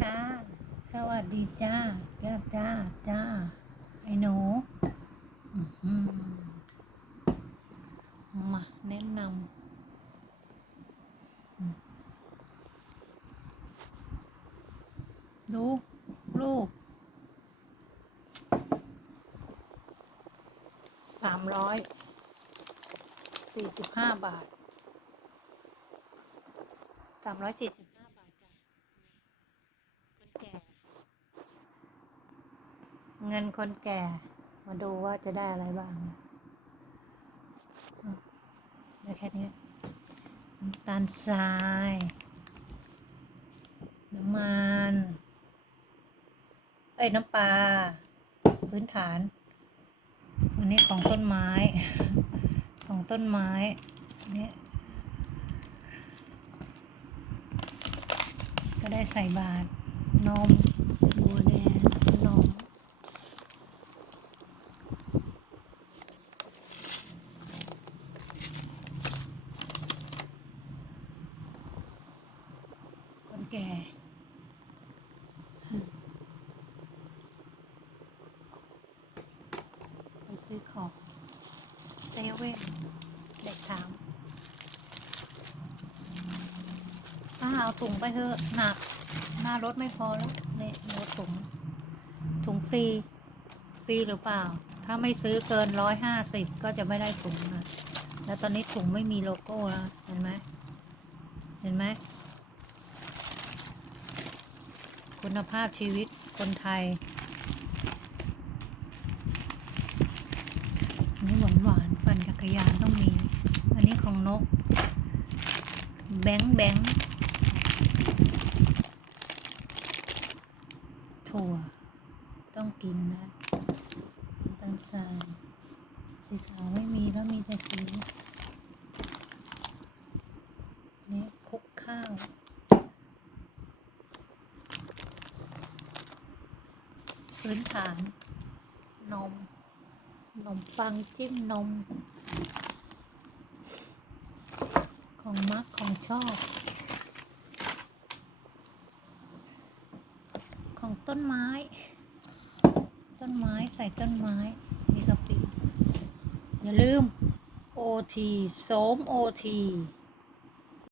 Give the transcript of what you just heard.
ค่ะ สวัสดีจ้าจ้าจ้าจ้าไอ้หนูมาแนะนำดูรูปสามร้อยสี่สิบห้าบาทสามร้อยสี่สิบห้าบาทจ้ะ คนแก่ เงินคนแก่ มาดูว่าจะได้อะไรบ้างได้แค่นี้น้ำตาลทราย น้ำมัน เอ้ย น้ำปลา พื้นฐาน อันนี้ของต้นไม้ ของต้นไม้อันนี้ก็ได้ใส่บาตรนมบัวแดงนมคน แกไปซื้อของเซเว่นเด็กถามอ้าเอาถุงไปเถอะหนัก หน้ารถไม่พอแล้วนี่เอาถุง ถุงฟรี ฟรีหรือเปล่า ถ้าไม่ซื้อเกินร้อยห้าสิบก็จะไม่ได้ถุงนะแล้วตอนนี้ถุงไม่มีโลโก้แล้วเห็นไหมเห็นไหม คุณภาพชีวิตคนไทยนี่หวานหวานปั่นจักรยานต้องมี อันนี้ของนก แบงค์แบงค์ถั่ว ต้องกินนะตาลทราสีขาวไม่มีแล้วมีแต่สีนี่คลุกข้าว พื้นฐาน นม นมปังจิ้มนม ของมักของชอบ ของต้นไม้ ต้นไม้ใส่ต้นไม้ มีกะปิอย่าลืมโอทีโสมโอที